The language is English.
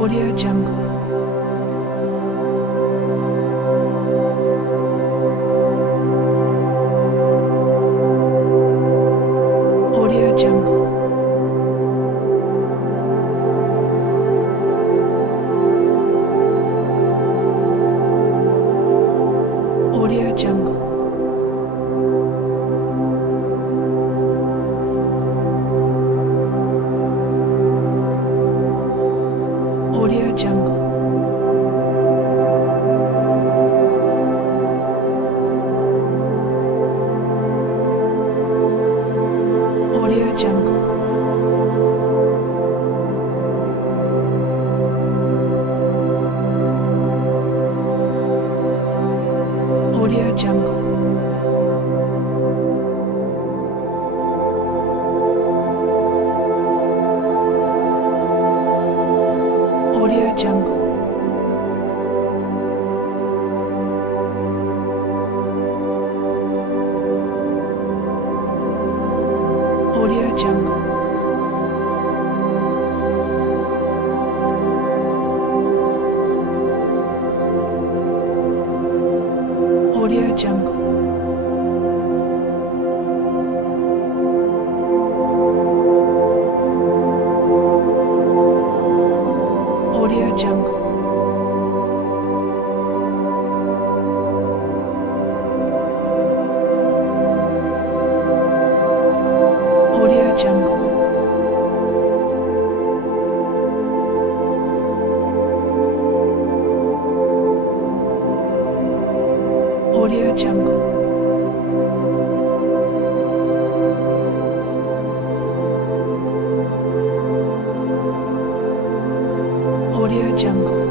Audio Jungle. Audio Jungle. Audio Jungle. Audio Jungle. Audio Jungle. Audio Jungle. Audio Jungle. Audio Jungle. Audio Jungle. Audio Jungle. Audio Jungle. Audio Jungle. Audio Jungle.